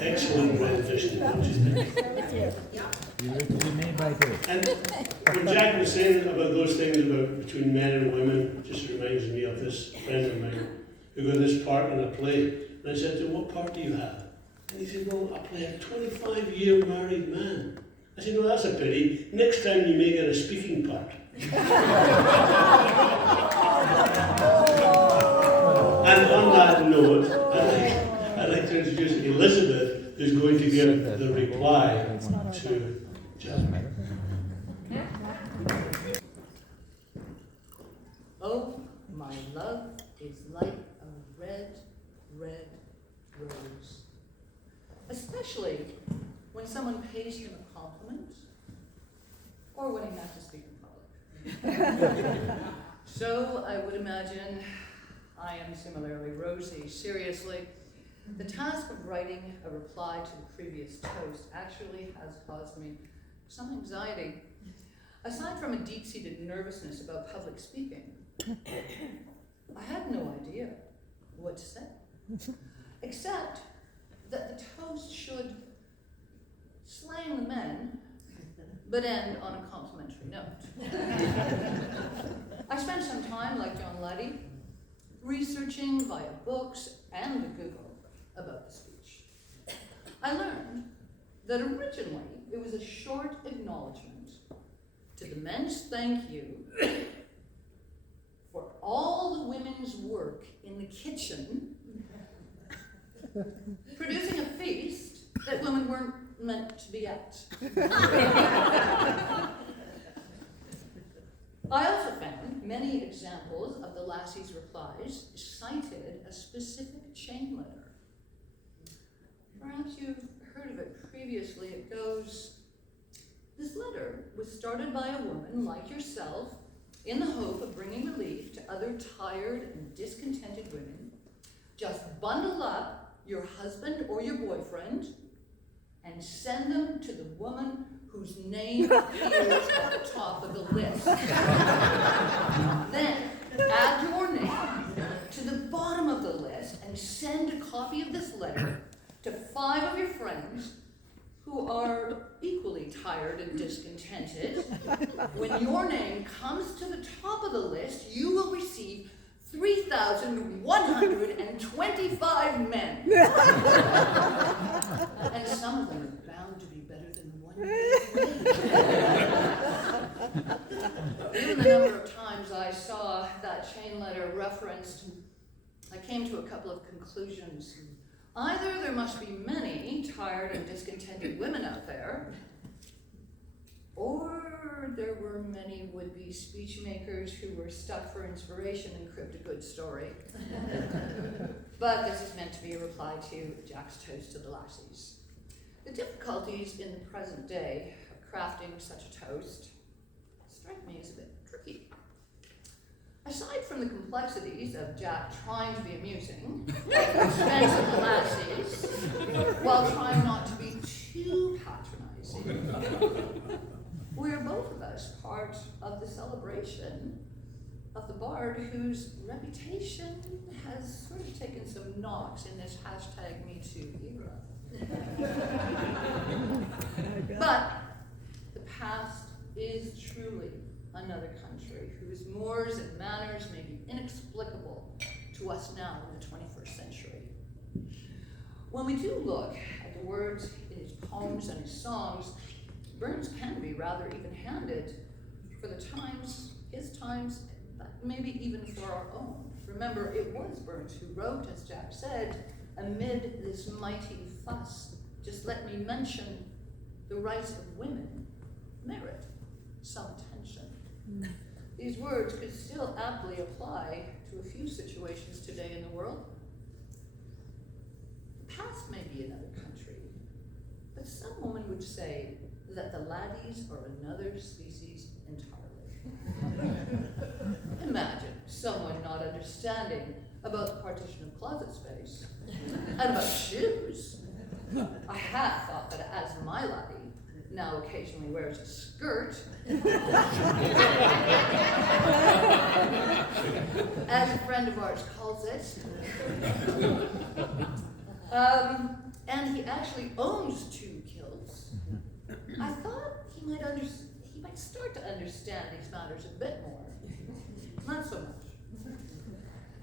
Excellent rendition, don't you think? You look to be made by two. And when Jack was saying about those things about between men and women, just reminds me of this friend of mine who got this part in a play. And I said to him, "What part do you have?" And he said, "Well, I play a 25-year married man." I said, "No, that's a pity. Next time you may get a speaking part." And on that note, I'd like to introduce Elizabeth, who's going to give the reply to Jack. Oh, my love is like a red, red rose. Especially when someone pays him a compliment, or when he has to speak in public. So I would imagine I am similarly rosy. Seriously, the task of writing a reply to the previous toast actually has caused me some anxiety. Aside from a deep-seated nervousness about public speaking, I had no idea what to say, except that the toast should slang the men, but end on a complimentary note. I spent some time, like John Laddie, researching via books and the Google about the speech. I learned that originally it was a short acknowledgement to the men's thank you for all the women's work in the kitchen, producing a feast that women weren't meant to be at. I also found many examples of the lassie's replies cited a specific chain letter. Perhaps you've heard of it previously. It goes, "This letter was started by a woman like yourself in the hope of bringing relief to other tired and discontented women. Just bundle up your husband or your boyfriend and send them to the woman whose name appears at the top of the list. Then add your name to the bottom of the list and send a copy of this letter to 5 of your friends who are equally tired and discontented. When your name comes to the top of the list, you will receive 3,125 men. And some of them are bound to be better than one. Given the number of times I saw that chain letter referenced, I came to a couple of conclusions. Either there must be many tired and discontented women out there, or there were many would-be speech makers who were stuck for inspiration and cribbed a good story. But this is meant to be a reply to Jack's toast to the lassies. The difficulties in the present day of crafting such a toast strike me as a bit tricky. Aside from the complexities of Jack trying to be amusing at the expense of the lassies, while trying not to be too patronizing, we are both of us part of the celebration of the bard whose reputation has sort of taken some knocks in this #MeToo era. But the past is truly another country whose mores and manners may be inexplicable to us now in the 21st century. When we do look at the words in his poems and his songs, Burns can be rather even-handed for the times, his times, but maybe even for our own. Remember, it was Burns who wrote, as Jack said, amid this mighty fuss, just let me mention the rights of women merit some attention. These words could still aptly apply to a few situations today in the world. The past may be another country, but some woman would say that the laddies are another species entirely. Imagine someone not understanding about the partition of closet space and about shoes. I had thought that as my laddie now occasionally wears a skirt, as a friend of ours calls it, and he actually owns 2 kilts, I thought he might start to understand these matters a bit more. Not so much.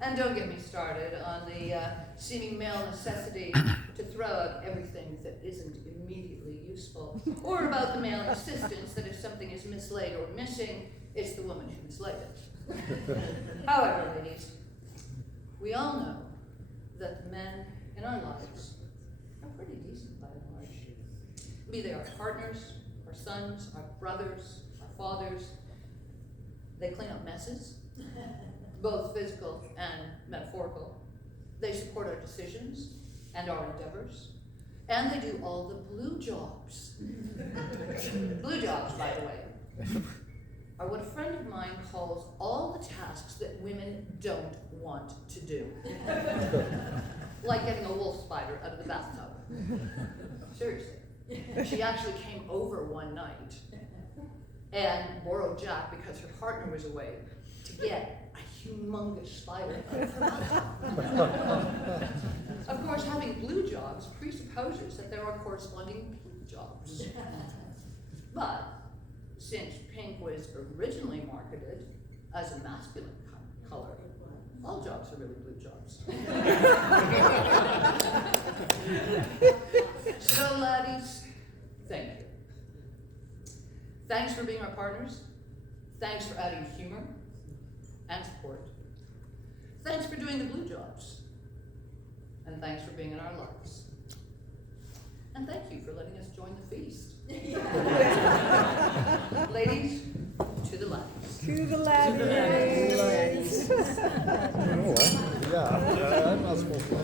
And don't get me started on the seeming male necessity to throw out everything that isn't immediately useful, or about the male insistence that if something is mislaid or missing, it's the woman who mislaid it. However, ladies, we all know that the men in our lives are pretty decent by and large. Be they our partners, our sons, our brothers, our fathers. They clean up messes, both physical and metaphorical. They support our decisions and our endeavors. And they do all the blue jobs. Blue jobs, by the way, are what a friend of mine calls all the tasks that women don't want to do. Like getting a wolf spider out of the bathtub. Seriously. She actually came over one night and borrowed Jack because her partner was away to get a humongous spider out of her bathtub. Of course, having blue jobs presupposes that there are corresponding pink jobs. But since pink was originally marketed as a masculine color, all jobs are really blue jobs. So, laddies, thank you. Thanks for being our partners. Thanks for adding humor and support. Thanks for doing the blue jobs. And thanks for being in our lives. And thank you for letting us join the feast. Ladies, to the laddies. To the laddies. Yeah, I'm not supposed to.